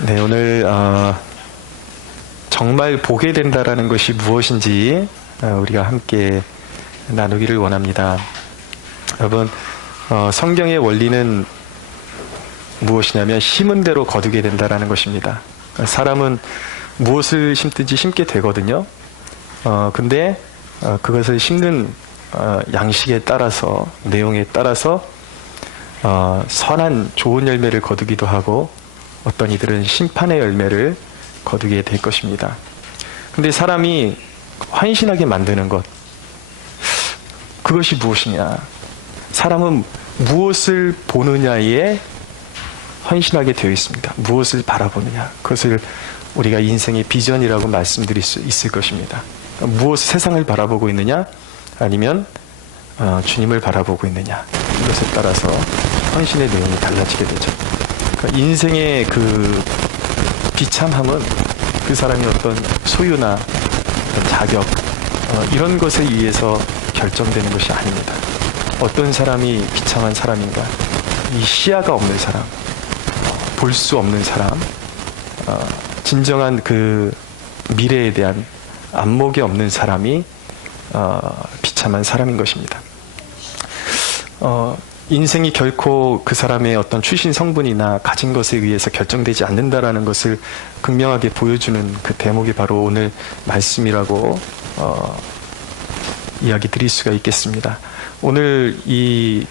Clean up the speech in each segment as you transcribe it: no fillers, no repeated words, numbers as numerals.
네, 오늘 정말 보게 된다라는 것이 무엇인지 우리가 함께 나누기를 원합니다. 여러분, 성경의 원리는 무엇이냐면 심은 대로 거두게 된다라는 것입니다. 사람은 무엇을 심든지 심게 되거든요. 근데 그것을 심는 양식에 따라서, 내용에 따라서 선한 좋은 열매를 거두기도 하고 어떤 이들은 심판의 열매를 거두게 될 것입니다. 근데 사람이 헌신하게 만드는 것, 그것이 무엇이냐? 사람은 무엇을 보느냐에 헌신하게 되어 있습니다. 무엇을 바라보느냐? 그것을 우리가 인생의 비전이라고 말씀드릴 수 있을 것입니다. 무엇 세상을 바라보고 있느냐? 아니면 주님을 바라보고 있느냐? 이것에 따라서 헌신의 내용이 달라지게 되죠. 그러니까 인생의 그 비참함은 그 사람이 어떤 소유나 어떤 자격 이런 것에 의해서 결정되는 것이 아닙니다. 어떤 사람이 비참한 사람인가? 이 시야가 없는 사람, 볼 수 없는 사람, 진정한 그 미래에 대한 안목이 없는 사람이 비참한 사람인 것입니다. 인생이 결코 그 사람의 어떤 출신 성분이나 가진 것에 의해서 결정되지 않는다라는 것을 극명하게 보여주는 그 대목이 바로 오늘 말씀이라고 이야기 드릴 수가 있겠습니다. 오늘 이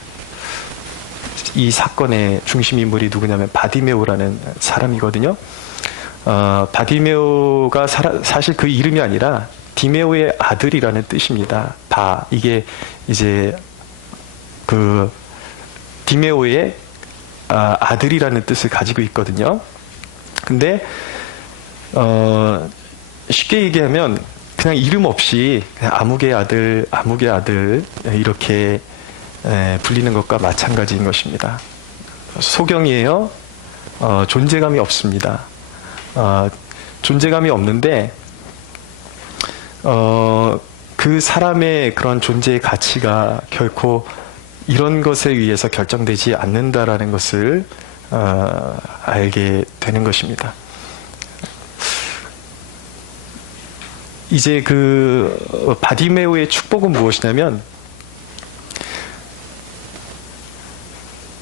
사건의 중심 인물이 누구냐면 바디메오라는 사람이거든요. 바디메오가 사실 그 이름이 아니라 디메오의 아들이라는 뜻입니다. 이게 이제 그 디메오의 아들이라는 뜻을 가지고 있거든요. 근데 쉽게 얘기하면 그냥 이름 없이 그냥 아무개 아들 이렇게 불리는 것과 마찬가지인 것입니다. 소경이에요. 존재감이 없습니다. 존재감이 없는데 그 사람의 그런 존재의 가치가 결코 이런 것에 의해서 결정되지 않는다라는 것을 알게 되는 것입니다. 이제 그 바디메오의 축복은 무엇이냐면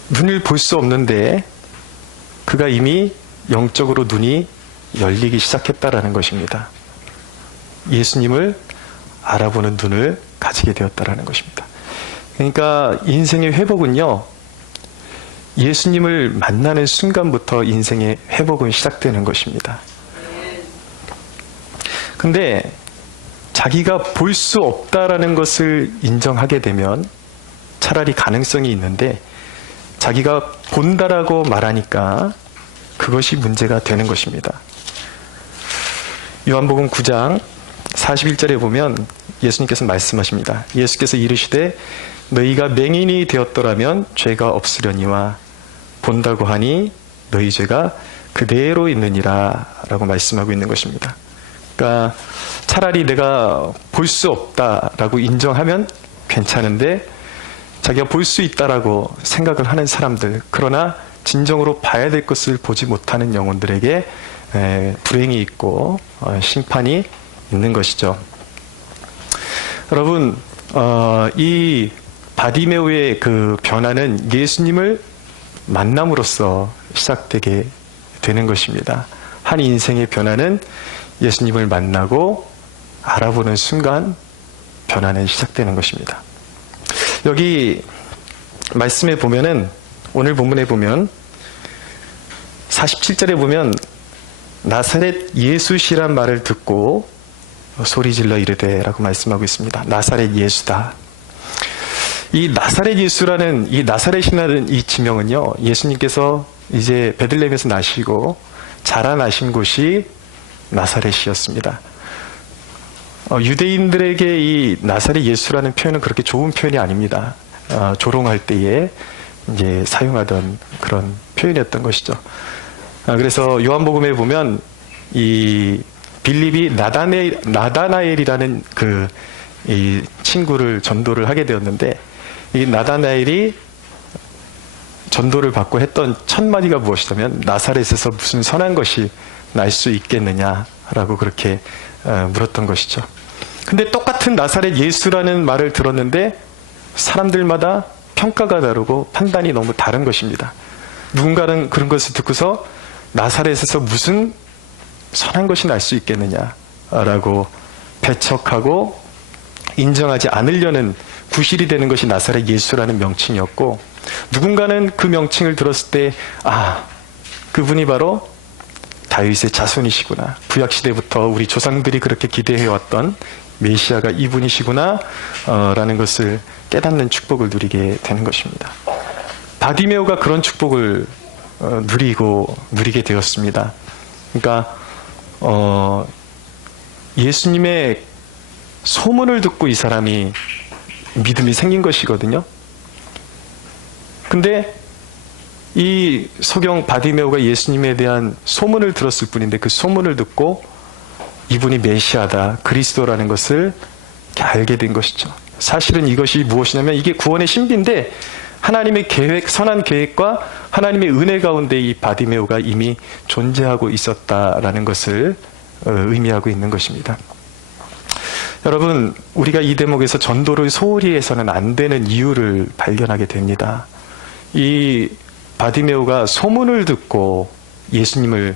눈을 볼 수 없는데 그가 이미 영적으로 눈이 열리기 시작했다라는 것입니다. 예수님을 알아보는 눈을 가지게 되었다라는 것입니다. 그러니까 인생의 회복은요, 예수님을 만나는 순간부터 인생의 회복은 시작되는 것입니다. 근데 자기가 볼 수 없다라는 것을 인정하게 되면 차라리 가능성이 있는데 자기가 본다라고 말하니까 그것이 문제가 되는 것입니다. 요한복음 9장 41절에 보면 예수님께서 말씀하십니다. 예수께서 이르시되 너희가 맹인이 되었더라면 죄가 없으려니와 본다고 하니 너희 죄가 그대로 있느니라 라고 말씀하고 있는 것입니다. 그러니까 차라리 내가 볼 수 없다라고 인정하면 괜찮은데 자기가 볼 수 있다라고 생각을 하는 사람들, 그러나 진정으로 봐야 될 것을 보지 못하는 영혼들에게 불행이 있고 심판이 있는 것이죠. 여러분, 이 바디메오의 그 변화는 예수님을 만남으로써 시작되게 되는 것입니다. 한 인생의 변화는 예수님을 만나고 알아보는 순간 변화는 시작되는 것입니다. 여기 말씀에 보면은, 오늘 본문에 보면 47절에 보면 나사렛 예수시란 말을 듣고 소리질러 이르되 라고 말씀하고 있습니다. 나사렛 예수다. 이 나사렛 예수라는, 이 나사렛이라는 이 지명은요, 예수님께서 이제 베들레헴에서 나시고 자라나신 곳이 나사렛이었습니다. 유대인들에게 이 나사렛 예수라는 표현은 그렇게 좋은 표현이 아닙니다. 조롱할 때에 이제 사용하던 그런 표현이었던 것이죠. 그래서 요한복음에 보면 이 빌립이 나다나엘이라는 이 친구를 전도를 하게 되었는데, 이 나다나엘이 전도를 받고 했던 첫 마디가 무엇이냐면 나사렛에서 무슨 선한 것이 날 수 있겠느냐라고 그렇게 물었던 것이죠. 근데 똑같은 나사렛 예수라는 말을 들었는데 사람들마다 평가가 다르고 판단이 너무 다른 것입니다. 누군가는 그런 것을 듣고서 나사렛에서 무슨 선한 것이 날 수 있겠느냐라고 배척하고 인정하지 않으려는 구실이 되는 것이 나사렛 예수라는 명칭이었고, 누군가는 그 명칭을 들었을 때 그분이 바로 다윗의 자손이시구나, 구약시대부터 우리 조상들이 그렇게 기대해왔던 메시아가 이분이시구나 라는 것을 깨닫는 축복을 누리게 되는 것입니다. 바디메오가 그런 축복을 누리게 되었습니다. 그러니까 예수님의 소문을 듣고 이 사람이 믿음이 생긴 것이거든요. 근데 이 소경 바디메오가 예수님에 대한 소문을 들었을 뿐인데 그 소문을 듣고 이분이 메시아다, 그리스도라는 것을 알게 된 것이죠. 사실은 이것이 무엇이냐면 이게 구원의 신비인데 하나님의 계획, 선한 계획과 하나님의 은혜 가운데 이 바디메오가 이미 존재하고 있었다라는 것을 의미하고 있는 것입니다. 여러분, 우리가 이 대목에서 전도를 소홀히 해서는 안 되는 이유를 발견하게 됩니다. 이 바디메오가 소문을 듣고 예수님을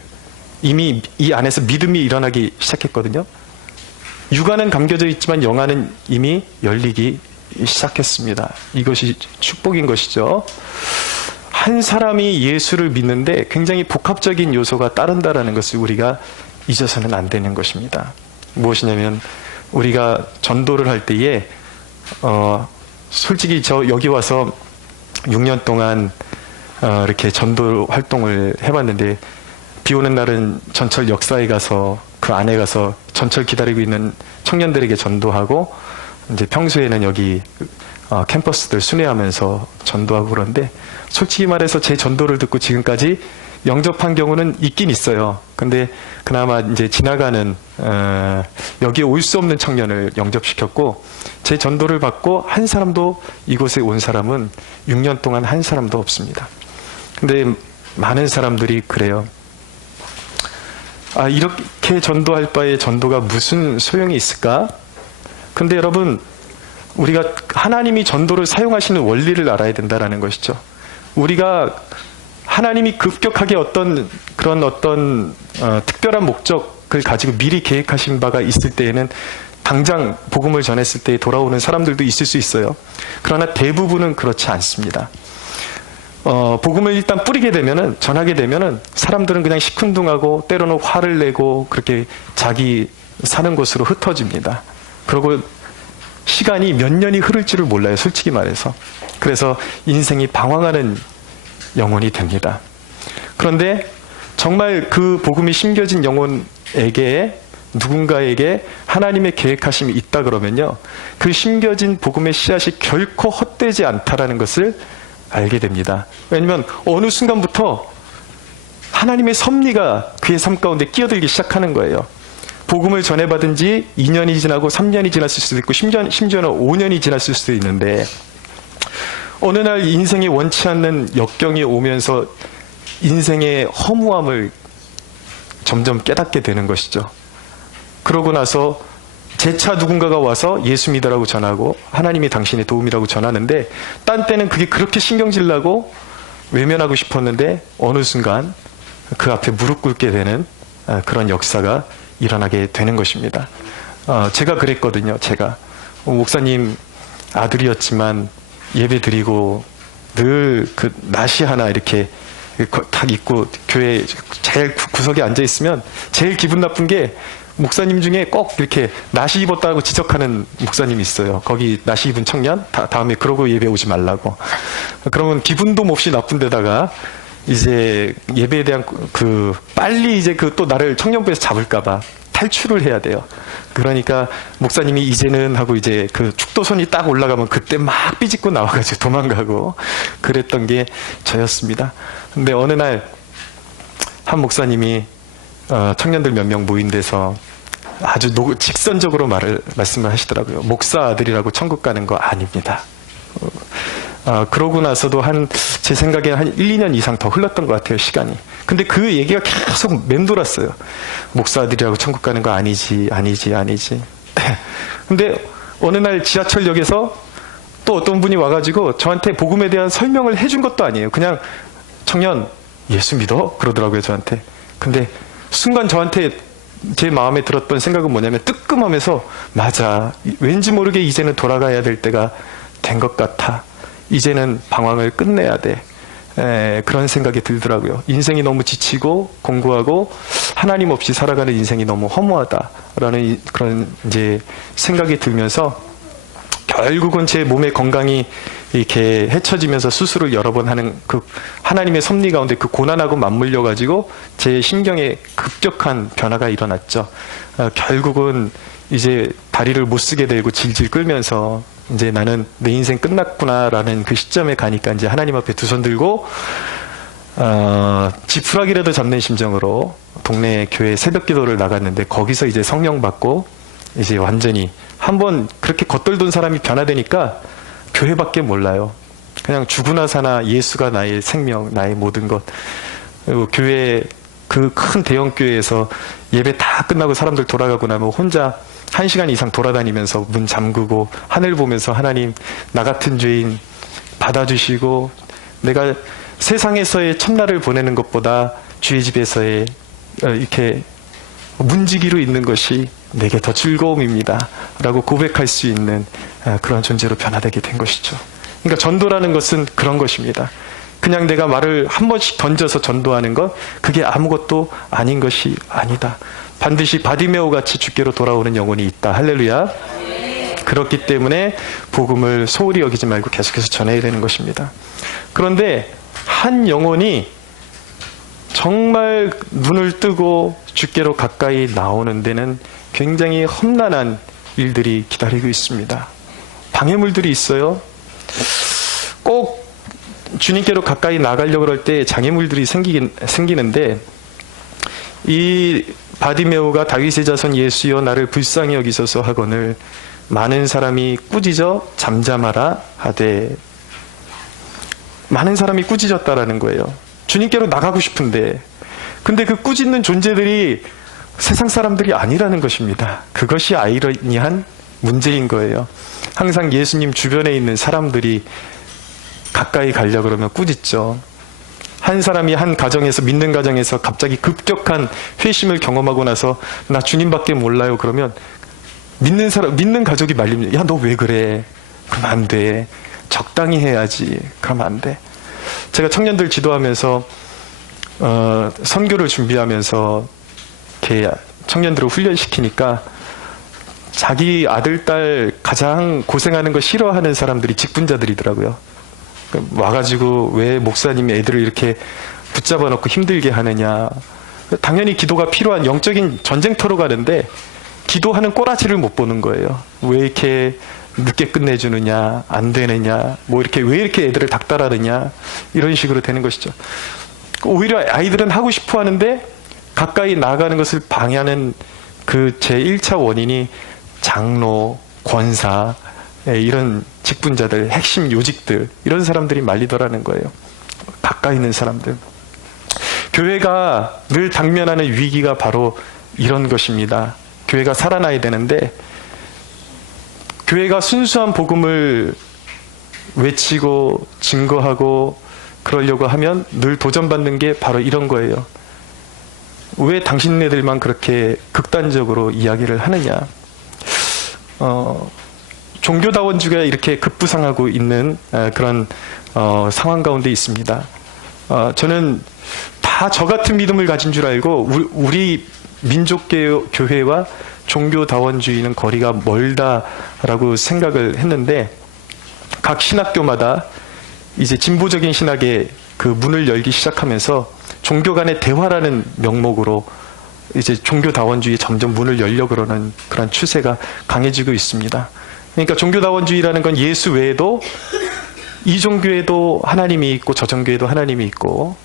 이미 이 안에서 믿음이 일어나기 시작했거든요. 육안은 감겨져 있지만 영안은 이미 열리기 시작했습니다. 이것이 축복인 것이죠. 한 사람이 예수를 믿는데 굉장히 복합적인 요소가 따른다라는 것을 우리가 잊어서는 안 되는 것입니다. 무엇이냐면 우리가 전도를 할 때에 솔직히 저 여기 와서 6년 동안 이렇게 전도 활동을 해봤는데 비 오는 날은 전철 역사에 가서 그 안에 가서 전철 기다리고 있는 청년들에게 전도하고 이제 평소에는 여기 캠퍼스들 순회하면서 전도하고 그런데 솔직히 말해서 제 전도를 듣고 지금까지 영접한 경우는 있긴 있어요. 근데 그나마 이제 지나가는 여기에 올 수 없는 청년을 영접시켰고 제 전도를 받고 한 사람도 이곳에 온 사람은 6년 동안 한 사람도 없습니다. 근데 많은 사람들이 그래요. 이렇게 전도할 바에 전도가 무슨 소용이 있을까? 근데 여러분, 우리가 하나님이 전도를 사용하시는 원리를 알아야 된다는 것이죠. 우리가 하나님이 급격하게 어떤 특별한 목적을 가지고 미리 계획하신 바가 있을 때에는 당장 복음을 전했을 때 돌아오는 사람들도 있을 수 있어요. 그러나 대부분은 그렇지 않습니다. 복음을 일단 뿌리게 되면은, 전하게 되면은 사람들은 그냥 시큰둥하고 때로는 화를 내고 그렇게 자기 사는 곳으로 흩어집니다. 그리고 시간이 몇 년이 흐를지를 몰라요, 솔직히 말해서. 그래서 인생이 방황하는 영혼이 됩니다. 그런데 정말 그 복음이 심겨진 영혼에게, 누군가에게 하나님의 계획하심이 있다 그러면요, 그 심겨진 복음의 씨앗이 결코 헛되지 않다라는 것을 알게 됩니다. 왜냐하면 어느 순간부터 하나님의 섭리가 그의 삶 가운데 끼어들기 시작하는 거예요. 복음을 전해받은 지 2년이 지나고 3년이 지났을 수도 있고 심지어는 5년이 지났을 수도 있는데 어느 날 인생이 원치 않는 역경이 오면서 인생의 허무함을 점점 깨닫게 되는 것이죠. 그러고 나서 재차 누군가가 와서 예수 믿으라고 전하고 하나님이 당신의 도움이라고 전하는데 딴 때는 그게 그렇게 신경질 나고 외면하고 싶었는데 어느 순간 그 앞에 무릎 꿇게 되는 그런 역사가 일어나게 되는 것입니다. 제가 그랬거든요. 제가 목사님 아들이었지만 예배 드리고 늘 그 나시 하나 이렇게 딱 입고 교회 제일 구석에 앉아 있으면 제일 기분 나쁜 게 목사님 중에 꼭 이렇게 나시 입었다고 지적하는 목사님이 있어요. 거기 나시 입은 청년 다음에 그러고 예배 오지 말라고. 그러면 기분도 몹시 나쁜 데다가 이제 예배에 대한 빨리 이제 또 나를 청년부에서 잡을까봐 탈출을 해야 돼요. 그러니까 목사님이 이제는 하고 이제 그 축도선이 딱 올라가면 그때 막 삐짓고 나와가지고 도망가고 그랬던 게 저였습니다. 근데 어느 날 한 목사님이 청년들 몇 명 모인 데서 아주 직선적으로 말씀을 하시더라고요. 목사 아들이라고 천국 가는 거 아닙니다. 그러고 나서도 제 생각에 한 1, 2년 이상 더 흘렀던 것 같아요, 시간이. 근데 그 얘기가 계속 맴돌았어요. 목사들이라고 천국 가는 거 아니지. 근데 어느 날 지하철역에서 또 어떤 분이 와가지고 저한테 복음에 대한 설명을 해준 것도 아니에요. 그냥 청년 예수 믿어? 그러더라고요, 저한테. 근데 순간 저한테 제 마음에 들었던 생각은 뭐냐면 뜨끔하면서 맞아. 왠지 모르게 이제는 돌아가야 될 때가 된 것 같아. 이제는 방황을 끝내야 돼. 그런 생각이 들더라고요. 인생이 너무 지치고 공부하고 하나님 없이 살아가는 인생이 너무 허무하다라는 그런 이제 생각이 들면서 결국은 제 몸의 건강이 이렇게 해쳐지면서 수술을 여러 번 하는 그 하나님의 섭리 가운데 그 고난하고 맞물려 가지고 제 심경에 급격한 변화가 일어났죠. 결국은 이제 다리를 못 쓰게 되고 질질 끌면서 이제 나는 내 인생 끝났구나라는 그 시점에 가니까 이제 하나님 앞에 두 손 들고 지푸라기라도 잡는 심정으로 동네 교회 새벽 기도를 나갔는데 거기서 이제 성령 받고 이제 완전히 한번 그렇게 겉돌던 사람이 변화되니까 교회밖에 몰라요. 그냥 죽으나 사나 예수가 나의 생명, 나의 모든 것. 그리고 교회 그 큰 대형 교회에서 예배 다 끝나고 사람들 돌아가고 나면 혼자 1시간 이상 돌아다니면서 문 잠그고 하늘 보면서 하나님 나 같은 죄인 받아주시고 내가 세상에서의 첫날을 보내는 것보다 주의 집에서의 이렇게 문지기로 있는 것이 내게 더 즐거움입니다 라고 고백할 수 있는 그런 존재로 변화되게 된 것이죠. 그러니까 전도라는 것은 그런 것입니다. 그냥 내가 말을 한 번씩 던져서 전도하는 것, 그게 아무것도 아닌 것이 아니다. 반드시 바디메오 같이 주께로 돌아오는 영혼이 있다. 할렐루야. 그렇기 때문에 복음을 소홀히 여기지 말고 계속해서 전해야 되는 것입니다. 그런데 한 영혼이 정말 눈을 뜨고 주께로 가까이 나오는 데는 굉장히 험난한 일들이 기다리고 있습니다. 방해물들이 있어요. 꼭 주님께로 가까이 나가려고 할 때 장애물들이 생기는데 이 바디메오가 다윗의 자손 예수여 나를 불쌍히 여기소서 하거늘 많은 사람이 꾸짖어 잠잠하라 하되. 많은 사람이 꾸짖었다라는 거예요. 주님께로 나가고 싶은데 근데 그 꾸짖는 존재들이 세상 사람들이 아니라는 것입니다. 그것이 아이러니한 문제인 거예요. 항상 예수님 주변에 있는 사람들이 가까이 가려고 그러면 꾸짖죠. 한 사람이 한 가정에서 믿는 가정에서 갑자기 급격한 회심을 경험하고 나서 나 주님밖에 몰라요 그러면 믿는 가족이 말립니다. 야, 너 왜 그래? 그러면 안 돼. 적당히 해야지. 그러면 안 돼. 제가 청년들 지도하면서 선교를 준비하면서 이렇게 청년들을 훈련시키니까 자기 아들, 딸 가장 고생하는 거 싫어하는 사람들이 직분자들이더라고요. 와가지고 왜 목사님이 애들을 이렇게 붙잡아 놓고 힘들게 하느냐. 당연히 기도가 필요한 영적인 전쟁터로 가는데 기도하는 꼬라지를 못 보는 거예요. 왜 이렇게 늦게 끝내주느냐, 안 되느냐, 왜 이렇게 애들을 닥달하느냐, 이런 식으로 되는 것이죠. 오히려 아이들은 하고 싶어 하는데 가까이 나아가는 것을 방해하는 그 제1차 원인이 장로, 권사, 이런 직분자들, 핵심 요직들, 이런 사람들이 말리더라는 거예요. 가까이 있는 사람들. 교회가 늘 당면하는 위기가 바로 이런 것입니다. 교회가 살아나야 되는데 교회가 순수한 복음을 외치고 증거하고 그러려고 하면 늘 도전받는 게 바로 이런 거예요. 왜 당신네들만 그렇게 극단적으로 이야기를 하느냐. 종교다원주의가 이렇게 급부상하고 있는 그런 상황 가운데 있습니다. 저는 다 저 같은 믿음을 가진 줄 알고 우리 민족교회와 종교다원주의는 거리가 멀다라고 생각을 했는데 각 신학교마다 이제 진보적인 신학의 그 문을 열기 시작하면서 종교 간의 대화라는 명목으로 이제 종교다원주의에 점점 문을 열려고 그러는 그런 추세가 강해지고 있습니다. 그러니까 종교다원주의라는 건 예수 외에도 이 종교에도 하나님이 있고 저 종교에도 하나님이 있고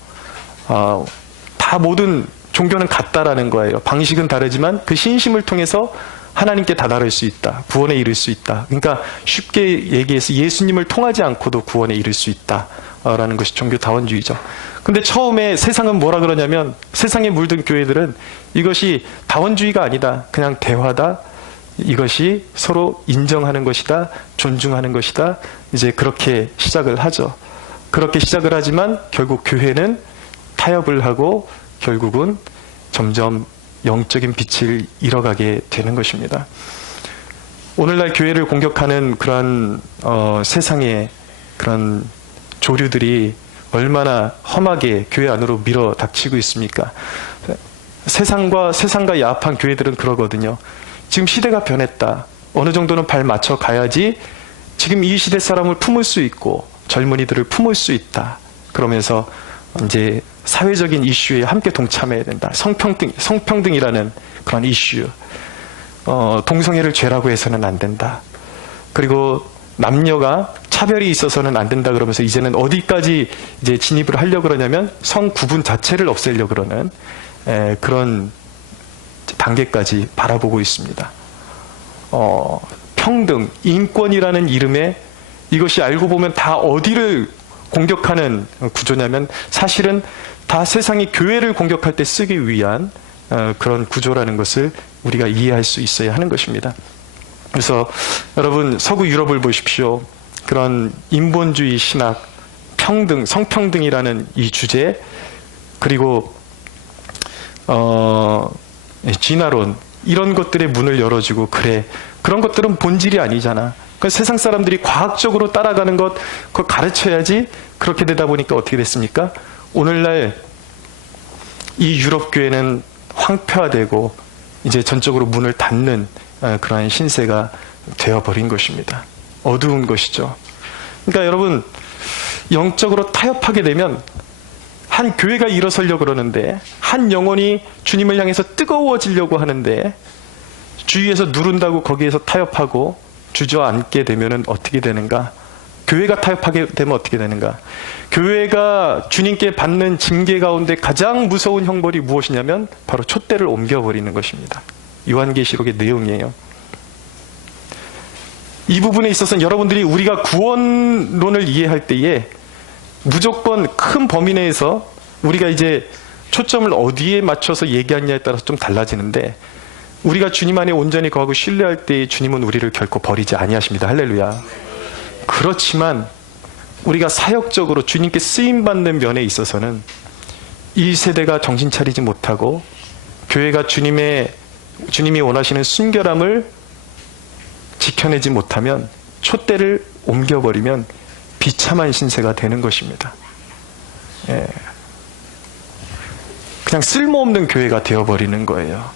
다 모든 종교는 같다라는 거예요. 방식은 다르지만 그 신심을 통해서 하나님께 다다를 수 있다. 구원에 이를 수 있다. 그러니까 쉽게 얘기해서 예수님을 통하지 않고도 구원에 이를 수 있다. 라는 것이 종교 다원주의죠. 근데 처음에 세상은 뭐라 그러냐면, 세상에 물든 교회들은 이것이 다원주의가 아니다. 그냥 대화다. 이것이 서로 인정하는 것이다. 존중하는 것이다. 이제 그렇게 시작을 하죠. 그렇게 시작을 하지만 결국 교회는 타협을 하고 결국은 점점 영적인 빛을 잃어가게 되는 것입니다. 오늘날 교회를 공격하는 그러한 세상의 그런 조류들이 얼마나 험하게 교회 안으로 밀어 닥치고 있습니까? 세상과 야합한 교회들은 그러거든요. 지금 시대가 변했다. 어느 정도는 발 맞춰 가야지 지금 이 시대 사람을 품을 수 있고 젊은이들을 품을 수 있다. 그러면서 이제 사회적인 이슈에 함께 동참해야 된다. 성평등이라는 그런 이슈. 동성애를 죄라고 해서는 안 된다. 그리고 남녀가 차별이 있어서는 안 된다 그러면서 이제는 어디까지 이제 진입을 하려고 그러냐면 성 구분 자체를 없애려고 그러는 그런 단계까지 바라보고 있습니다. 평등, 인권이라는 이름에 이것이 알고 보면 다 어디를 공격하는 구조냐면 사실은 다 세상이 교회를 공격할 때 쓰기 위한 그런 구조라는 것을 우리가 이해할 수 있어야 하는 것입니다. 그래서 여러분 서구 유럽을 보십시오. 그런 인본주의 신학, 평등, 성평등이라는 이 주제, 그리고 진화론, 이런 것들의 문을 열어주고, 그래, 그런 것들은 본질이 아니잖아. 그러니까 세상 사람들이 과학적으로 따라가는 것, 그걸 가르쳐야지. 그렇게 되다 보니까 어떻게 됐습니까? 오늘날 이 유럽 교회는 황폐화되고 이제 전적으로 문을 닫는 그러한 신세가 되어버린 것입니다. 어두운 것이죠. 그러니까 여러분, 영적으로 타협하게 되면 한 교회가 일어서려고 그러는데, 한 영혼이 주님을 향해서 뜨거워지려고 하는데, 주위에서 누른다고 거기에서 타협하고 주저앉게 되면 어떻게 되는가? 교회가 타협하게 되면 어떻게 되는가? 교회가 주님께 받는 징계 가운데 가장 무서운 형벌이 무엇이냐면 바로 촛대를 옮겨버리는 것입니다. 요한계시록의 내용이에요. 이 부분에 있어서는 여러분들이 우리가 구원론을 이해할 때에 무조건 큰 범위 내에서 우리가 이제 초점을 어디에 맞춰서 얘기하느냐에 따라서 좀 달라지는데, 우리가 주님 안에 온전히 거하고 신뢰할 때 주님은 우리를 결코 버리지 아니하십니다. 할렐루야. 그렇지만 우리가 사역적으로 주님께 쓰임받는 면에 있어서는 이 세대가 정신 차리지 못하고 교회가 주님이 원하시는 순결함을 지켜내지 못하면, 촛대를 옮겨버리면 비참한 신세가 되는 것입니다. 예. 그냥 쓸모없는 교회가 되어버리는 거예요.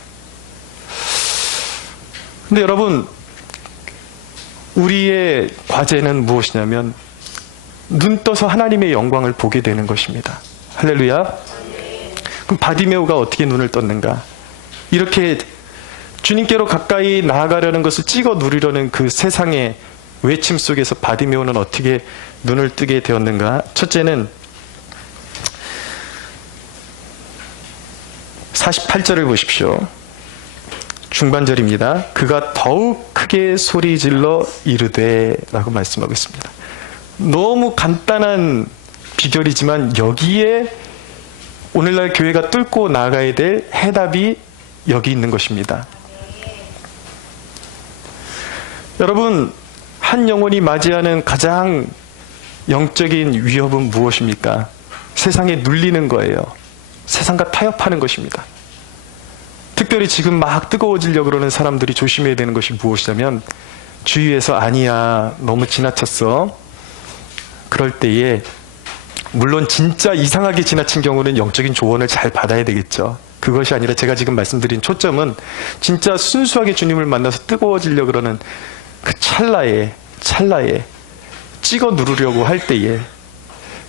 근데 여러분, 우리의 과제는 무엇이냐면 눈 떠서 하나님의 영광을 보게 되는 것입니다. 할렐루야. 그럼 바디메오가 어떻게 눈을 떴는가? 이렇게 주님께로 가까이 나아가려는 것을 찍어 누리려는 그 세상의 외침 속에서 바디메오는 어떻게 눈을 뜨게 되었는가? 첫째는 48절을 보십시오. 중반절입니다. 그가 더욱 크게 소리질러 이르되 라고 말씀하고 있습니다. 너무 간단한 비결이지만 여기에 오늘날 교회가 뚫고 나가야 될 해답이 여기 있는 것입니다. 여러분, 한 영혼이 맞이하는 가장 영적인 위협은 무엇입니까? 세상에 눌리는 거예요. 세상과 타협하는 것입니다. 특별히 지금 막 뜨거워지려고 그러는 사람들이 조심해야 되는 것이 무엇이냐면, 주위에서 아니야, 너무 지나쳤어. 그럴 때에 물론 진짜 이상하게 지나친 경우는 영적인 조언을 잘 받아야 되겠죠. 그것이 아니라 제가 지금 말씀드린 초점은 진짜 순수하게 주님을 만나서 뜨거워지려고 그러는 그 찰나에 찍어 누르려고 할 때에,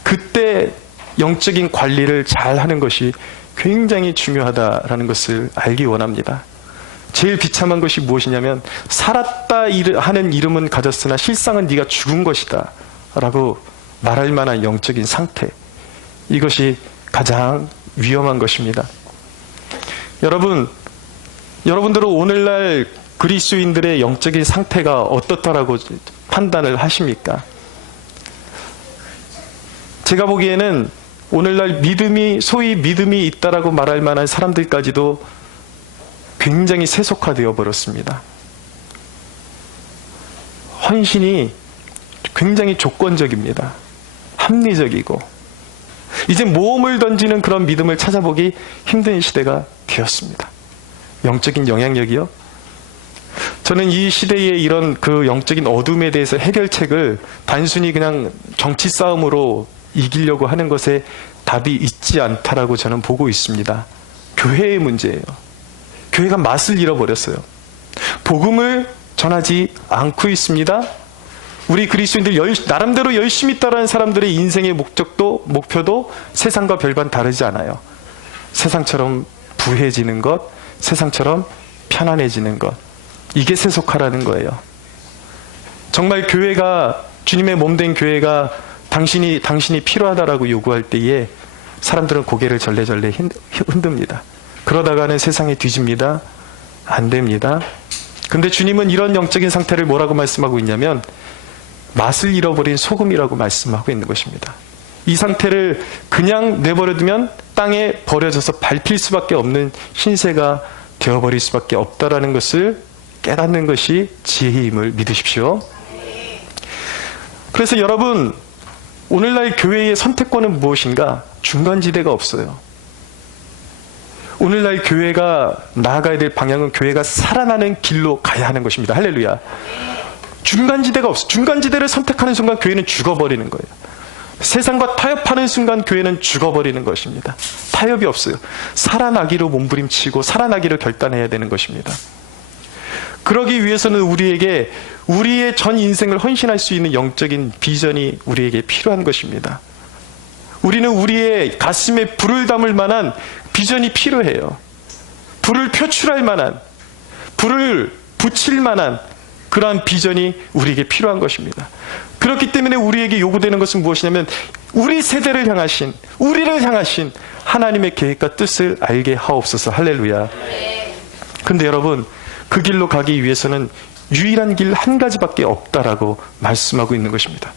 그때 영적인 관리를 잘 하는 것이 굉장히 중요하다라는 것을 알기 원합니다. 제일 비참한 것이 무엇이냐면, 살았다 하는 이름은 가졌으나 실상은 네가 죽은 것이다 라고 말할 만한 영적인 상태, 이것이 가장 위험한 것입니다. 여러분들은 오늘날 그리스도인들의 영적인 상태가 어떻다라고 판단을 하십니까? 제가 보기에는 오늘날 소위 믿음이 있다라고 말할 만한 사람들까지도 굉장히 세속화되어 버렸습니다. 헌신이 굉장히 조건적입니다. 합리적이고 이제 모험을 던지는 그런 믿음을 찾아보기 힘든 시대가 되었습니다. 영적인 영향력이요? 저는 이 시대의 이런 그 영적인 어둠에 대해서 해결책을 단순히 그냥 정치 싸움으로 이기려고 하는 것에 답이 있지 않다라고 저는 보고 있습니다. 교회의 문제예요. 교회가 맛을 잃어버렸어요. 복음을 전하지 않고 있습니다. 우리 그리스도인들 나름대로 열심히 따라하는 사람들의 인생의 목표도 세상과 별반 다르지 않아요. 세상처럼 부해지는 것, 세상처럼 편안해지는 것. 이게 세속화라는 거예요. 정말 교회가, 주님의 몸된 교회가 당신이 필요하다라고 요구할 때에 사람들은 고개를 절레절레 흔듭니다. 그러다가는 세상에 뒤집니다. 안 됩니다. 근데 주님은 이런 영적인 상태를 뭐라고 말씀하고 있냐면 맛을 잃어버린 소금이라고 말씀하고 있는 것입니다. 이 상태를 그냥 내버려두면 땅에 버려져서 밟힐 수밖에 없는 신세가 되어버릴 수밖에 없다라는 것을 깨닫는 것이 지혜임을 믿으십시오. 그래서 여러분, 오늘날 교회의 선택권은 무엇인가? 중간지대가 없어요. 오늘날 교회가 나아가야 될 방향은 교회가 살아나는 길로 가야 하는 것입니다. 할렐루야. 중간지대가 없어요. 중간지대를 선택하는 순간 교회는 죽어버리는 거예요. 세상과 타협하는 순간 교회는 죽어버리는 것입니다. 타협이 없어요. 살아나기로 몸부림치고 살아나기로 결단해야 되는 것입니다. 그러기 위해서는 우리에게 우리의 전 인생을 헌신할 수 있는 영적인 비전이 우리에게 필요한 것입니다. 우리는 우리의 가슴에 불을 담을 만한 비전이 필요해요. 불을 표출할 만한, 불을 붙일 만한 그러한 비전이 우리에게 필요한 것입니다. 그렇기 때문에 우리에게 요구되는 것은 무엇이냐면 우리 세대를 향하신, 우리를 향하신 하나님의 계획과 뜻을 알게 하옵소서. 할렐루야. 근데 여러분, 그 길로 가기 위해서는 유일한 길 한 가지밖에 없다라고 말씀하고 있는 것입니다.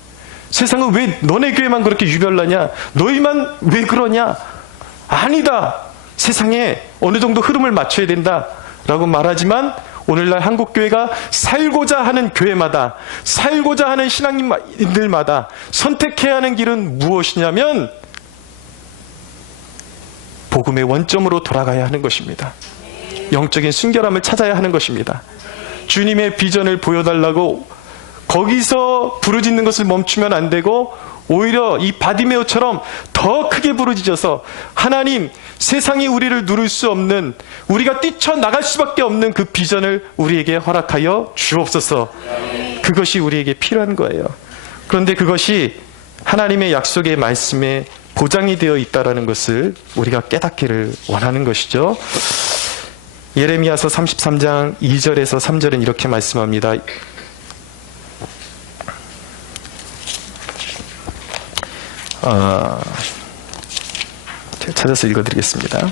세상은 왜 너네 교회만 그렇게 유별나냐? 너희만 왜 그러냐? 아니다. 세상에 어느 정도 흐름을 맞춰야 된다라고 말하지만 오늘날 한국교회가 살고자 하는 교회마다, 살고자 하는 신앙인들마다 선택해야 하는 길은 무엇이냐면 복음의 원점으로 돌아가야 하는 것입니다. 영적인 순결함을 찾아야 하는 것입니다. 주님의 비전을 보여달라고 거기서 부르짖는 것을 멈추면 안 되고 오히려 이 바디메오처럼 더 크게 부르짖어서 하나님, 세상이 우리를 누를 수 없는, 우리가 뛰쳐나갈 수밖에 없는 그 비전을 우리에게 허락하여 주옵소서. 그것이 우리에게 필요한 거예요. 그런데 그것이 하나님의 약속의 말씀에 보장이 되어 있다는 것을 우리가 깨닫기를 원하는 것이죠. 예레미야서 33장 2절에서 3절은 이렇게 말씀합니다. 제가 찾아서 읽어드리겠습니다.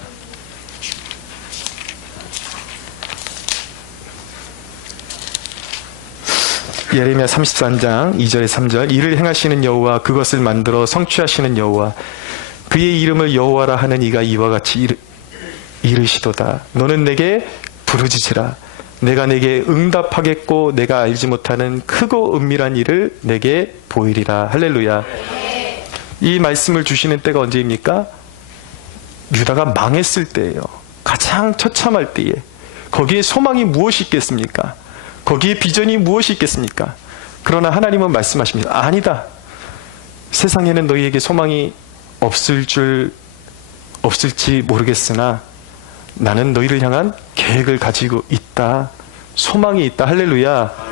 예레미야 33장 2절에 3절. 이를 행하시는 여호와, 그것을 만들어 성취하시는 여호와, 그의 이름을 여호와라 하는 이가 이와 같이 이르시도다. 너는 내게 부르짖으라. 내가 내게 응답하겠고 내가 알지 못하는 크고 은밀한 일을 내게 보이리라. 할렐루야. 이 말씀을 주시는 때가 언제입니까? 유다가 망했을 때예요. 가장 처참할 때에. 거기에 소망이 무엇이 있겠습니까? 거기에 비전이 무엇이 있겠습니까? 그러나 하나님은 말씀하십니다. 아니다. 세상에는 너희에게 소망이 없을지 모르겠으나 나는 너희를 향한 계획을 가지고 있다. 소망이 있다. 할렐루야.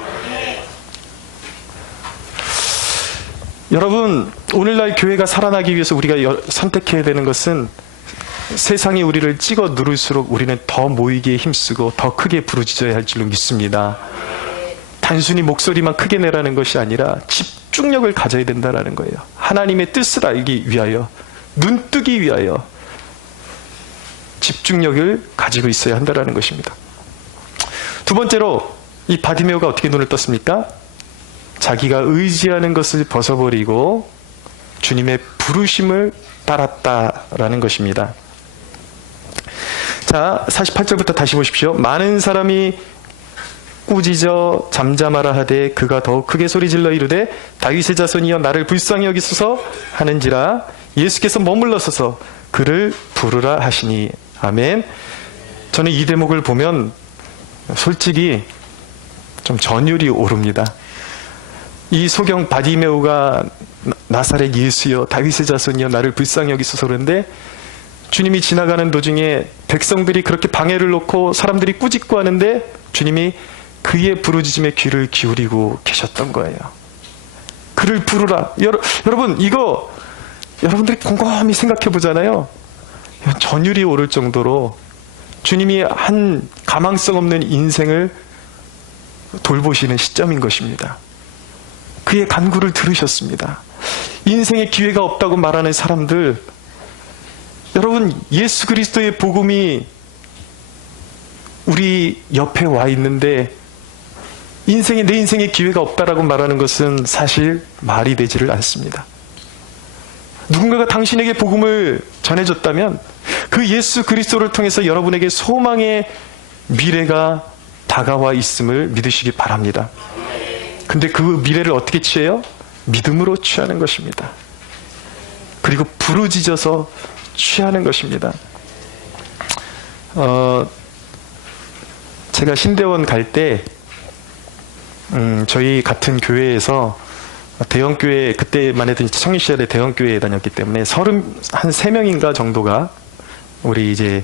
여러분, 오늘날 교회가 살아나기 위해서 우리가 선택해야 되는 것은 세상이 우리를 찍어 누를수록 우리는 더 모이기에 힘쓰고 더 크게 부르짖어야 할 줄로 믿습니다. 단순히 목소리만 크게 내라는 것이 아니라 집중력을 가져야 된다는 거예요. 하나님의 뜻을 알기 위하여, 눈뜨기 위하여 집중력을 가지고 있어야 한다는 것입니다. 두 번째로 이 바디메오가 어떻게 눈을 떴습니까? 자기가 의지하는 것을 벗어버리고 주님의 부르심을 따랐다라는 것입니다. 자, 48절부터 다시 보십시오. 많은 사람이 꾸짖어 잠잠하라 하되 그가 더욱 크게 소리질러 이르되 다윗의 자손이여 나를 불쌍히 여기소서 하는지라 예수께서 머물러서서 그를 부르라 하시니. 아멘. 저는 이 대목을 보면 솔직히 좀 전율이 오릅니다. 이 소경 바디메오가 나사렛 예수여 다윗의 자손이여 나를 불쌍히 여기소서 그러는데 주님이 지나가는 도중에 백성들이 그렇게 방해를 놓고 사람들이 꾸짖고 하는데 주님이 그의 부르짖음에 귀를 기울이고 계셨던 거예요. 그를 부르라. 여러분 이거 여러분들이 곰곰이 생각해 보잖아요. 전율이 오를 정도로 주님이 한 가망성 없는 인생을 돌보시는 시점인 것입니다. 그의 간구를 들으셨습니다. 인생에 기회가 없다고 말하는 사람들, 여러분 예수 그리스도의 복음이 우리 옆에 와 있는데 내 인생에 기회가 없다라고 말하는 것은 사실 말이 되지를 않습니다. 누군가가 당신에게 복음을 전해줬다면 그 예수 그리스도를 통해서 여러분에게 소망의 미래가 다가와 있음을 믿으시기 바랍니다. 근데 그 미래를 어떻게 취해요? 믿음으로 취하는 것입니다. 그리고 부르짖어서 취하는 것입니다. 제가 신대원 갈 때 저희 같은 교회에서 대형교회, 그때만 해도 청년시절에 대형교회에 다녔기 때문에 33명인가 정도가 우리 이제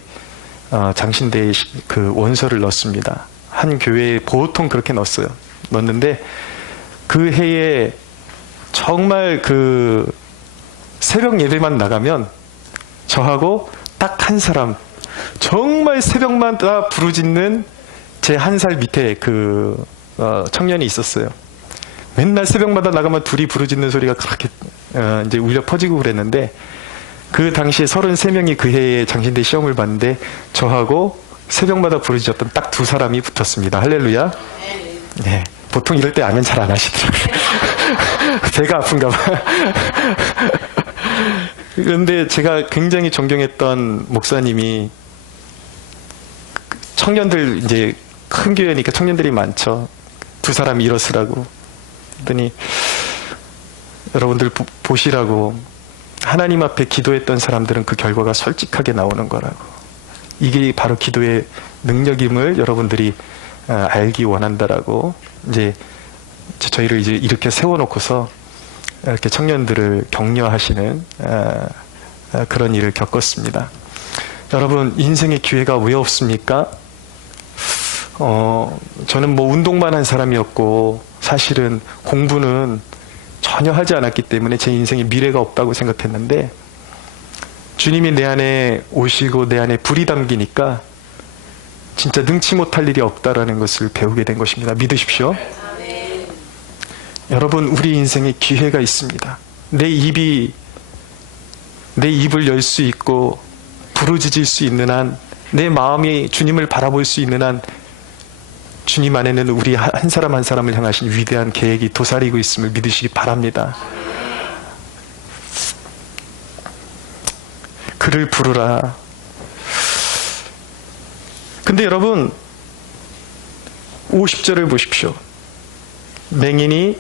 장신대에 그 원서를 넣습니다. 한 교회에 보통 그렇게 넣었는데 그 해에 정말 그 새벽 예배만 나가면 저하고 딱 한 사람, 정말 새벽마다 부르짖는 제 1살 밑에 그 청년이 있었어요. 맨날 새벽마다 나가면 둘이 부르짖는 소리가 그렇게 이제 울려 퍼지고 그랬는데 그 당시에 33명이 그 해에 장신대 시험을 봤는데 저하고 새벽마다 부르짖었던 딱 2사람이 붙었습니다. 할렐루야. 네, 보통 이럴 때 아멘 잘 안 하시더라고요. 배가 아픈가 봐. 그런데 제가 굉장히 존경했던 목사님이 청년들 이제 큰 교회니까 청년들이 많죠. 2사람이 일어서라고 그랬더니 여러분들 보시라고 하나님 앞에 기도했던 사람들은 그 결과가 솔직하게 나오는 거라고. 이게 바로 기도의 능력임을 여러분들이 알기 원한다라고 이제 저희를 이제 이렇게 세워놓고서 이렇게 청년들을 격려하시는 그런 일을 겪었습니다. 여러분 인생의 기회가 왜 없습니까? 저는 뭐 운동만 한 사람이었고 사실은 공부는 전혀 하지 않았기 때문에 제 인생에 미래가 없다고 생각했는데 주님이 내 안에 오시고 내 안에 불이 담기니까 진짜 능치 못할 일이 없다라는 것을 배우게 된 것입니다. 믿으십시오. 여러분 우리 인생에 기회가 있습니다. 내 입을 열 수 있고 부르짖을 수 있는 한, 내 마음이 주님을 바라볼 수 있는 한 주님 안에는 우리 한 사람 한 사람을 향하신 위대한 계획이 도사리고 있음을 믿으시기 바랍니다. 그를 부르라. 근데 여러분 50절을 보십시오. 맹인이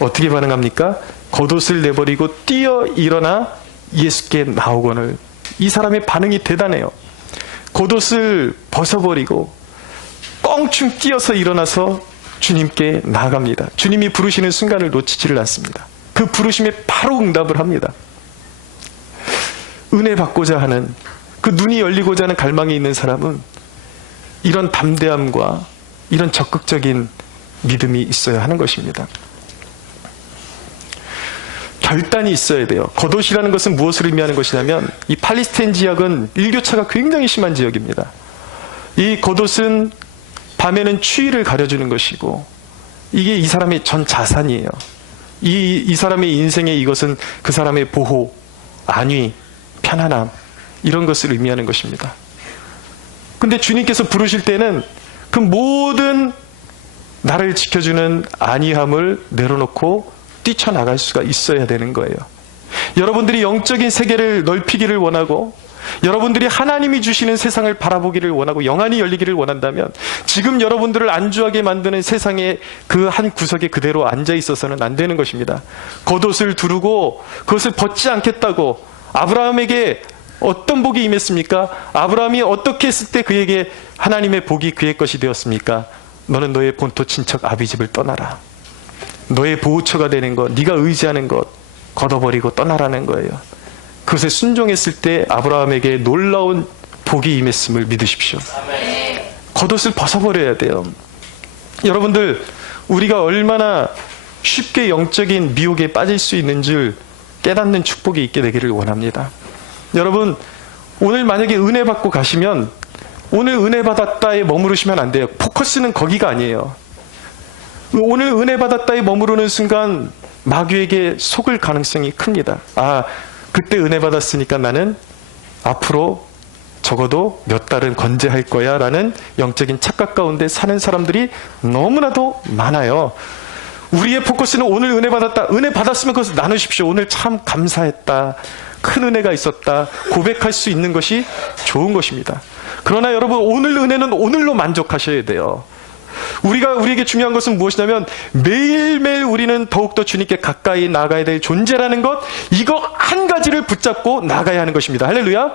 어떻게 반응합니까? 겉옷을 내버리고 뛰어 일어나 예수께 나오거늘. 이 사람의 반응이 대단해요. 겉옷을 벗어버리고 껑충 뛰어서 일어나서 주님께 나아갑니다. 주님이 부르시는 순간을 놓치지를 않습니다. 그 부르심에 바로 응답을 합니다. 은혜 받고자 하는, 그 눈이 열리고자 하는 갈망이 있는 사람은 이런 담대함과 이런 적극적인 믿음이 있어야 하는 것입니다. 결단이 있어야 돼요. 겉옷이라는 것은 무엇을 의미하는 것이냐면 이 팔레스타인 지역은 일교차가 굉장히 심한 지역입니다. 이 겉옷은 밤에는 추위를 가려주는 것이고 이게 이 사람의 전 자산이에요. 이 사람의 인생에 이것은 그 사람의 보호, 안위, 편안함 이런 것을 의미하는 것입니다. 근데 주님께서 부르실 때는 그 모든 나를 지켜주는 안위함을 내려놓고 뛰쳐나갈 수가 있어야 되는 거예요. 여러분들이 영적인 세계를 넓히기를 원하고 여러분들이 하나님이 주시는 세상을 바라보기를 원하고 영안이 열리기를 원한다면 지금 여러분들을 안주하게 만드는 세상의 그 한 구석에 그대로 앉아 있어서는 안 되는 것입니다. 겉옷을 두르고 그것을 벗지 않겠다고 아브라함에게 어떤 복이 임했습니까? 아브라함이 어떻게 했을 때 그에게 하나님의 복이 그의 것이 되었습니까? 너는 너의 본토 친척 아비집을 떠나라. 너의 보호처가 되는 것, 네가 의지하는 것 걷어버리고 떠나라는 거예요. 그것에 순종했을 때 아브라함에게 놀라운 복이 임했음을 믿으십시오. 겉옷을 벗어버려야 돼요. 여러분들, 우리가 얼마나 쉽게 영적인 미혹에 빠질 수 있는 줄 깨닫는 축복이 있게 되기를 원합니다. 여러분, 오늘 만약에 은혜 받고 가시면 오늘 은혜 받았다에 머무르시면 안 돼요. 포커스는 거기가 아니에요. 오늘 은혜 받았다에 머무르는 순간 마귀에게 속을 가능성이 큽니다. 아, 그때 은혜 받았으니까 나는 앞으로 적어도 몇 달은 건재할 거야 라는 영적인 착각 가운데 사는 사람들이 너무나도 많아요. 우리의 포커스는 오늘 은혜 받았다. 은혜 받았으면 그것을 나누십시오. 오늘 참 감사했다. 큰 은혜가 있었다. 고백할 수 있는 것이 좋은 것입니다. 그러나 여러분, 오늘 은혜는 오늘로 만족하셔야 돼요. 우리에게 중요한 것은 무엇이냐면 매일매일 우리는 더욱더 주님께 가까이 나가야 될 존재라는 것, 이거 한 가지를 붙잡고 나가야 하는 것입니다. 할렐루야.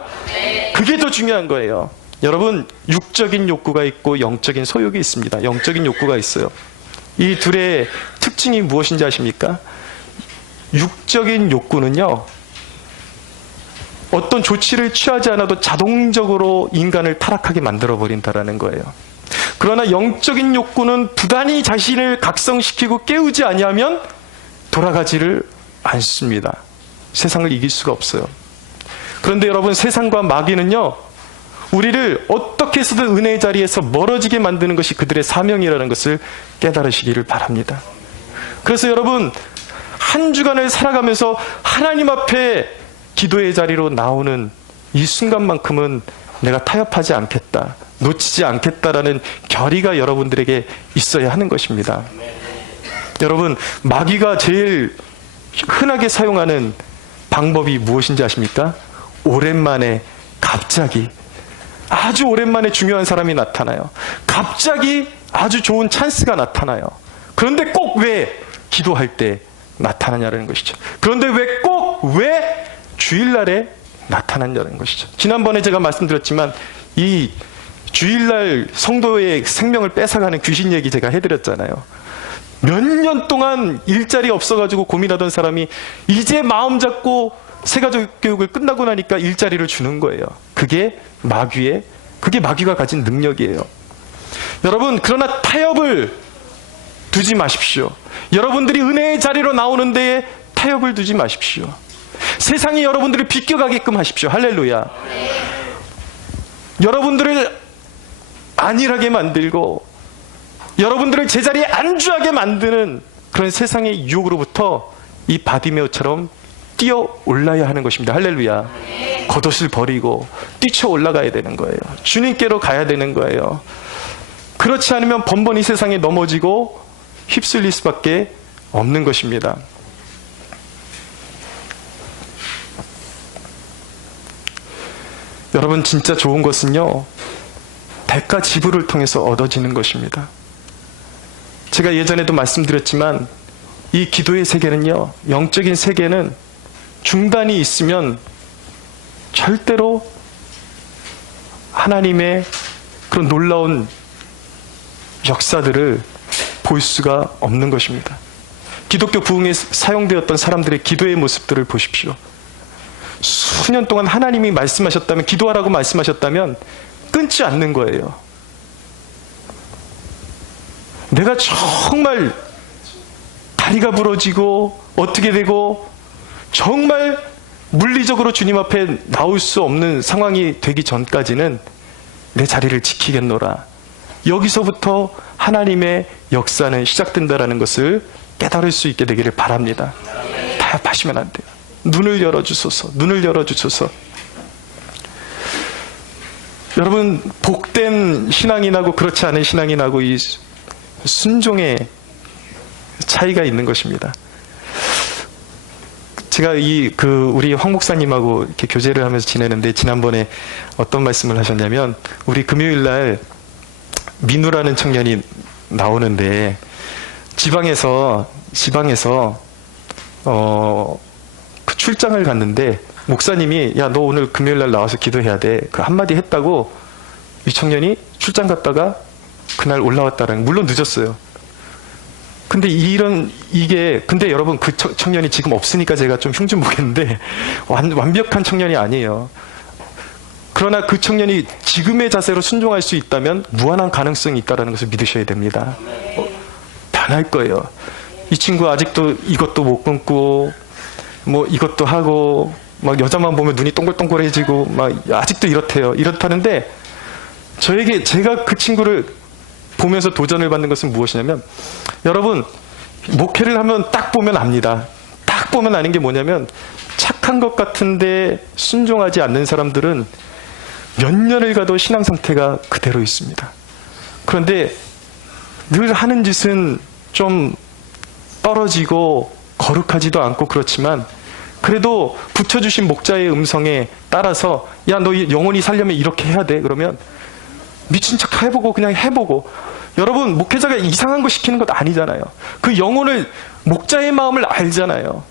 그게 더 중요한 거예요. 여러분, 육적인 욕구가 있고 영적인 소욕이 있습니다. 영적인 욕구가 있어요. 이 둘의 특징이 무엇인지 아십니까? 육적인 욕구는요, 어떤 조치를 취하지 않아도 자동적으로 인간을 타락하게 만들어버린다는 거예요. 그러나 영적인 욕구는 부단히 자신을 각성시키고 깨우지 아니하면 돌아가지를 않습니다. 세상을 이길 수가 없어요. 그런데 여러분, 세상과 마귀는요, 우리를 어떻게 해서든 은혜의 자리에서 멀어지게 만드는 것이 그들의 사명이라는 것을 깨달으시기를 바랍니다. 그래서 여러분, 한 주간을 살아가면서 하나님 앞에 기도의 자리로 나오는 이 순간만큼은 내가 타협하지 않겠다, 놓치지 않겠다라는 결의가 여러분들에게 있어야 하는 것입니다. 여러분, 마귀가 제일 흔하게 사용하는 방법이 무엇인지 아십니까? 오랜만에 갑자기, 아주 오랜만에 중요한 사람이 나타나요. 갑자기 아주 좋은 찬스가 나타나요. 그런데 꼭 왜 기도할 때 나타나냐는 것이죠. 그런데 왜 주일날에 나타났냐는 것이죠. 지난번에 제가 말씀드렸지만 이 주일날 성도의 생명을 뺏어가는 귀신 얘기 제가 해드렸잖아요. 몇 년 동안 일자리 없어가지고 고민하던 사람이 이제 마음 잡고 새가족 교육을 끝나고 나니까 일자리를 주는 거예요. 그게 마귀가 가진 능력이에요. 여러분, 그러나 타협을 두지 마십시오. 여러분들이 은혜의 자리로 나오는 데에 타협을 두지 마십시오. 세상이 여러분들을 비껴가게끔 하십시오. 할렐루야. 여러분들을 안일하게 만들고 여러분들을 제자리에 안주하게 만드는 그런 세상의 유혹으로부터 이 바디메오처럼 뛰어 올라야 하는 것입니다. 할렐루야. 겉옷을 버리고 뛰쳐 올라가야 되는 거예요. 주님께로 가야 되는 거예요. 그렇지 않으면 번번이 세상에 넘어지고 휩쓸릴 수밖에 없는 것입니다. 여러분, 진짜 좋은 것은요, 대가 지불을 통해서 얻어지는 것입니다. 제가 예전에도 말씀드렸지만 이 기도의 세계는요, 영적인 세계는 중단이 있으면 절대로 하나님의 그런 놀라운 역사들을 볼 수가 없는 것입니다. 기독교 부흥에 사용되었던 사람들의 기도의 모습들을 보십시오. 수년 동안 하나님이 말씀하셨다면, 기도하라고 말씀하셨다면 끊지 않는 거예요. 내가 정말 다리가 부러지고 어떻게 되고 정말 물리적으로 주님 앞에 나올 수 없는 상황이 되기 전까지는 내 자리를 지키겠노라. 여기서부터 하나님의 역사는 시작된다라는 것을 깨달을 수 있게 되기를 바랍니다. 타협하시면 안 돼요. 눈을 열어주소서. 눈을 열어주소서. 여러분, 복된 신앙이 나고 그렇지 않은 신앙이 나고 이 순종의 차이가 있는 것입니다. 제가 우리 황 목사님하고 이렇게 교제를 하면서 지내는데, 지난번에 어떤 말씀을 하셨냐면, 우리 금요일 날 민우라는 청년이 나오는데, 지방에서 그 출장을 갔는데, 목사님이 야, 너 오늘 금요일 날 나와서 기도해야 돼, 그 한마디 했다고 이 청년이 출장 갔다가 그날 올라왔다라는, 물론 늦었어요. 근데 근데 여러분, 그 청년이 지금 없으니까 제가 좀 흉 좀 보겠는데, 완벽한 청년이 아니에요. 그러나 그 청년이 지금의 자세로 순종할 수 있다면 무한한 가능성이 있다는 것을 믿으셔야 됩니다. 변할 거예요. 이 친구 아직도 이것도 못 끊고, 뭐 이것도 하고, 막 여자만 보면 눈이 동글동글해지고, 막 아직도 이렇다는데, 제가 그 친구를 보면서 도전을 받는 것은 무엇이냐면, 여러분, 목회를 하면 딱 보면 압니다. 딱 보면 아는 게 뭐냐면, 착한 것 같은데 순종하지 않는 사람들은 몇 년을 가도 신앙 상태가 그대로 있습니다. 그런데 늘 하는 짓은 좀 떨어지고 거룩하지도 않고 그렇지만, 그래도 붙여주신 목자의 음성에 따라서 야, 너 영혼이 살려면 이렇게 해야 돼. 그러면 미친 척 해보고, 그냥 해보고. 여러분, 목회자가 이상한 거 시키는 것 아니잖아요. 그 영혼을, 목자의 마음을 알잖아요.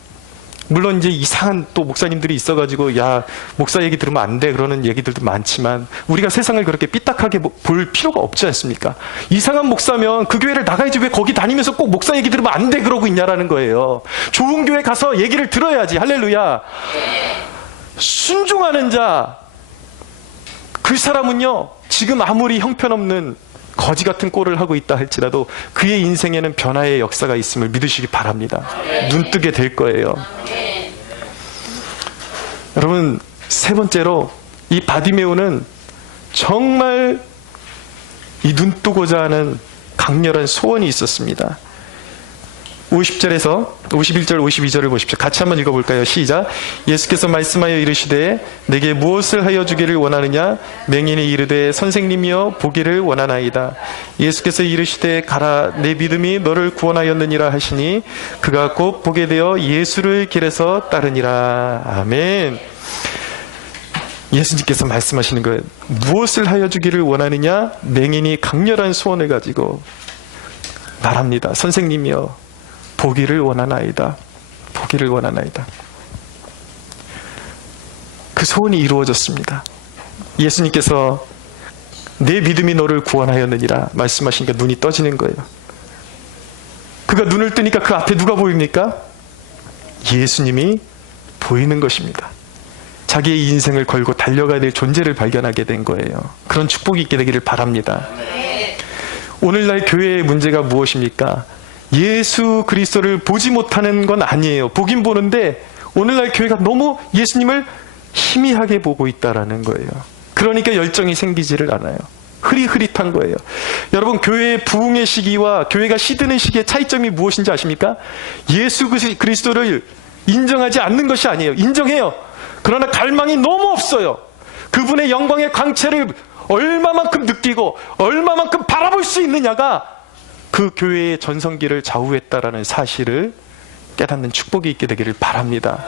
물론 이제 이상한 또 목사님들이 있어가지고 야, 목사 얘기 들으면 안 돼, 그러는 얘기들도 많지만, 우리가 세상을 그렇게 삐딱하게 볼 필요가 없지 않습니까? 이상한 목사면 그 교회를 나가야지, 왜 거기 다니면서 꼭 목사 얘기 들으면 안 돼 그러고 있냐라는 거예요. 좋은 교회 가서 얘기를 들어야지. 할렐루야. 순종하는 자, 그 사람은요, 지금 아무리 형편없는 거지 같은 꼴을 하고 있다 할지라도 그의 인생에는 변화의 역사가 있음을 믿으시기 바랍니다. 눈뜨게 될 거예요. 여러분, 세 번째로, 이 바디메오는 정말 이 눈뜨고자 하는 강렬한 소원이 있었습니다. 50절에서 51절, 52절을 보십시오. 같이 한번 읽어볼까요? 시작. 예수께서 말씀하여 이르시되 내게 무엇을 하여 주기를 원하느냐? 맹인이 이르되 선생님이여 보기를 원하나이다. 예수께서 이르시되 가라, 내 믿음이 너를 구원하였느니라 하시니 그가 곧 보게 되어 예수를 길에서 따르니라. 아멘. 예수님께서 말씀하시는 거예요. 무엇을 하여 주기를 원하느냐? 맹인이 강렬한 소원을 가지고 말합니다. 선생님이여 보기를 원하나이다. 보기를 원하나이다. 그 소원이 이루어졌습니다. 예수님께서 내 믿음이 너를 구원하였느니라 말씀하시니까 눈이 떠지는 거예요. 그가 눈을 뜨니까 그 앞에 누가 보입니까? 예수님이 보이는 것입니다. 자기의 인생을 걸고 달려가야 될 존재를 발견하게 된 거예요. 그런 축복이 있게 되기를 바랍니다. 오늘날 교회의 문제가 무엇입니까? 예수 그리스도를 보지 못하는 건 아니에요. 보긴 보는데 오늘날 교회가 너무 예수님을 희미하게 보고 있다라는 거예요. 그러니까 열정이 생기지를 않아요. 흐릿흐릿한 거예요. 여러분, 교회의 부흥의 시기와 교회가 시드는 시기의 차이점이 무엇인지 아십니까? 예수 그리스도를 인정하지 않는 것이 아니에요. 인정해요. 그러나 갈망이 너무 없어요. 그분의 영광의 광채를 얼마만큼 느끼고 얼마만큼 바라볼 수 있느냐가 그 교회의 전성기를 좌우했다라는 사실을 깨닫는 축복이 있게 되기를 바랍니다.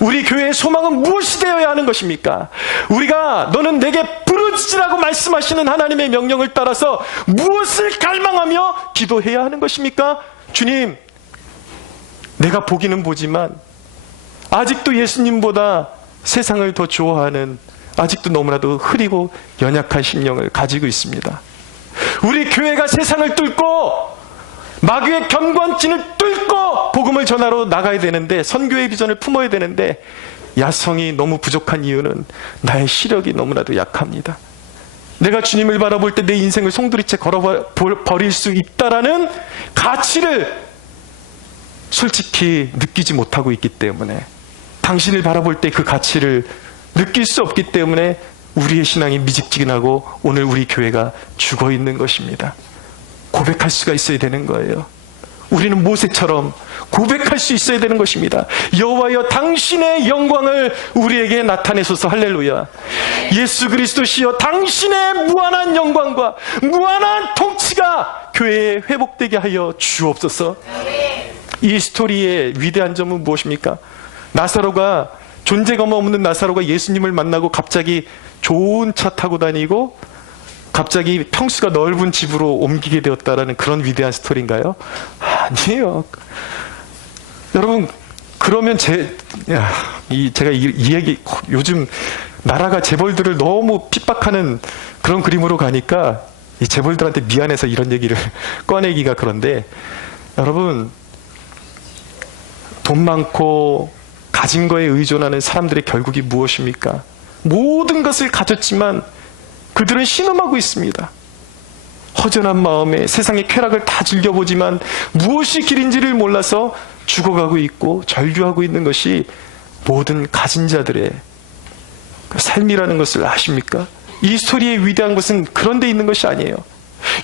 우리 교회의 소망은 무엇이 되어야 하는 것입니까? 우리가 너는 내게 부르짖으라고 말씀하시는 하나님의 명령을 따라서 무엇을 갈망하며 기도해야 하는 것입니까? 주님, 내가 보기는 보지만 아직도 예수님보다 세상을 더 좋아하는, 아직도 너무나도 흐리고 연약한 심령을 가지고 있습니다. 우리 교회가 세상을 뚫고 마귀의 견고한진을 뚫고 복음을 전하러 나가야 되는데, 선교의 비전을 품어야 되는데 야성이 너무 부족한 이유는 나의 시력이 너무나도 약합니다. 내가 주님을 바라볼 때 내 인생을 송두리째 걸어버릴 수 있다라는 가치를 솔직히 느끼지 못하고 있기 때문에, 당신을 바라볼 때 그 가치를 느낄 수 없기 때문에 우리의 신앙이 미직지근하고 오늘 우리 교회가 죽어있는 것입니다. 고백할 수가 있어야 되는 거예요. 우리는 모세처럼 고백할 수 있어야 되는 것입니다. 여호와여 당신의 영광을 우리에게 나타내소서. 할렐루야. 예수 그리스도시여 당신의 무한한 영광과 무한한 통치가 교회에 회복되게 하여 주옵소서. 이 스토리의 위대한 점은 무엇입니까? 나사로가, 존재감 없는 나사로가 예수님을 만나고 갑자기 좋은 차 타고 다니고 갑자기 평수가 넓은 집으로 옮기게 되었다라는 그런 위대한 스토리인가요? 아니에요. 여러분, 그러면 제가 이 얘기, 요즘 나라가 재벌들을 너무 핍박하는 그런 그림으로 가니까 이 재벌들한테 미안해서 이런 얘기를 꺼내기가 그런데, 여러분, 돈 많고 가진 거에 의존하는 사람들의 결국이 무엇입니까? 모든 것을 가졌지만 그들은 신음하고 있습니다. 허전한 마음에 세상의 쾌락을 다 즐겨보지만 무엇이 길인지를 몰라서 죽어가고 있고 절규하고 있는 것이 모든 가진 자들의 삶이라는 것을 아십니까? 이 스토리의 위대한 것은 그런 데 있는 것이 아니에요.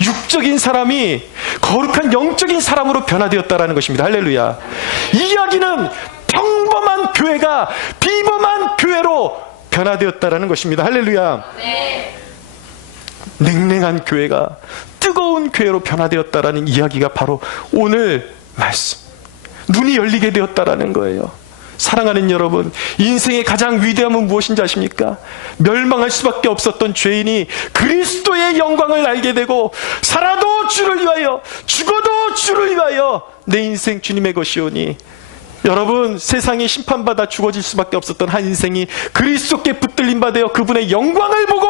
육적인 사람이 거룩한 영적인 사람으로 변화되었다라는 것입니다. 할렐루야. 이 이야기는 평범한 교회가 비범한 교회로 변화되었다라는 것입니다. 할렐루야. 냉랭한 교회가 뜨거운 교회로 변화되었다라는 이야기가 바로 오늘 말씀, 눈이 열리게 되었다라는 거예요. 사랑하는 여러분, 인생의 가장 위대함은 무엇인지 아십니까? 멸망할 수밖에 없었던 죄인이 그리스도의 영광을 알게 되고, 살아도 주를 위하여 죽어도 주를 위하여 내 인생 주님의 것이오니, 여러분, 세상에 심판받아 죽어질 수밖에 없었던 한 인생이 그리스도께 붙들림 받아 그분의 영광을 보고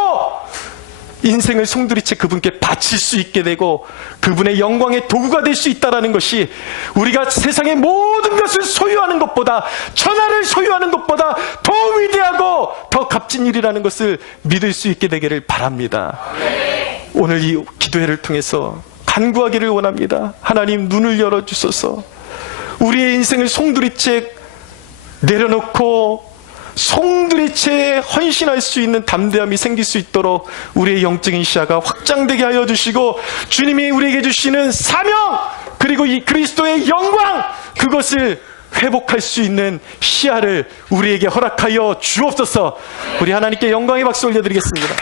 인생을 송두리째 그분께 바칠 수 있게 되고 그분의 영광의 도구가 될 수 있다는 것이, 우리가 세상의 모든 것을 소유하는 것보다, 천하를 소유하는 것보다 더 위대하고 더 값진 일이라는 것을 믿을 수 있게 되기를 바랍니다. 오늘 이 기도회를 통해서 간구하기를 원합니다. 하나님, 눈을 열어주소서. 우리의 인생을 송두리째 내려놓고 송두리째 헌신할 수 있는 담대함이 생길 수 있도록 우리의 영적인 시야가 확장되게 하여 주시고, 주님이 우리에게 주시는 사명, 그리고 이 그리스도의 영광, 그것을 회복할 수 있는 시야를 우리에게 허락하여 주옵소서. 우리 하나님께 영광의 박수 올려드리겠습니다.